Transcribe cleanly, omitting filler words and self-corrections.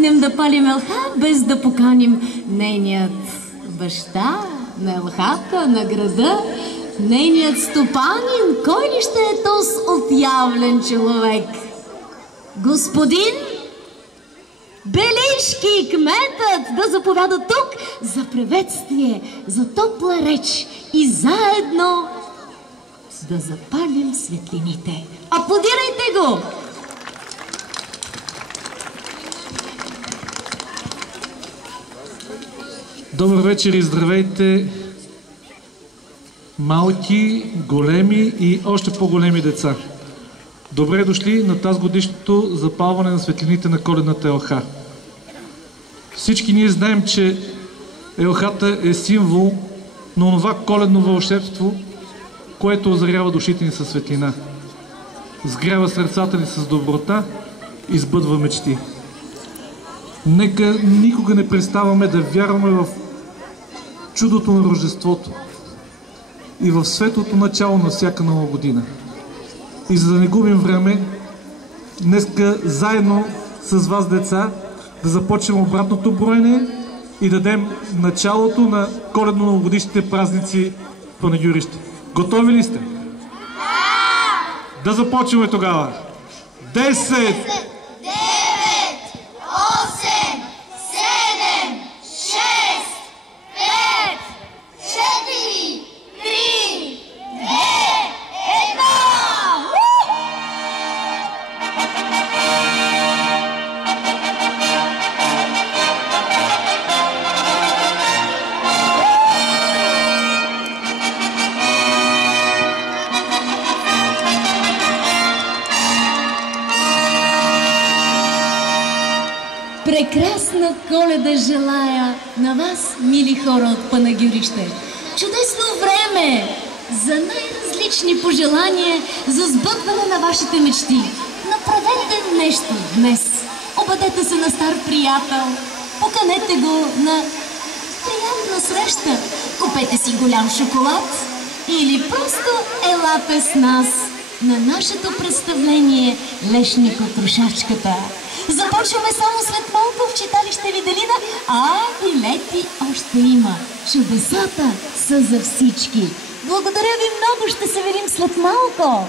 тръгнем да палим елха, без да поканим нейният баща на елхата, на града, нейният стопанин? Кой ли ще е този отявлен човек? Господин Белишки, кметът, да заповяда тук за приветствие, за топла реч и заедно да запалим светлините. Аплодирайте го! Добър вечер и здравейте, малки, големи и още по-големи деца. Добре дошли на тази годишното запалване на светлините на коледната елха. Всички ние знаем, че елхата е символ на това коледно вълшебство, което озарява душите ни със светлина, сгрява сърцата ни с доброта и сбъдва мечти. Нека никога не преставаме да вярваме в чудото на Рождеството и в светлото начало на всяка нова година. И за да не губим време, днеска заедно с вас, деца, да започнем обратното броене и дадем началото на коледно-новогодишните празници в Панагюрище. Готови ли сте? Да започваме тогава. 10, Прекрасна Коледа желая на вас, мили хора от Панагюрище. Чудесно време за най-различни пожелания за сбъдване на вашите мечти. Направете нещо днес. Обадете се на стар приятел. Поканете го на приятна среща. Купете си голям шоколад или просто елате с нас на нашето представление Лешник от Рушачката. Започваме само след малко в читалище Виделина, билети още има. Чудесата са за всички. Благодаря ви много, ще се видим след малко.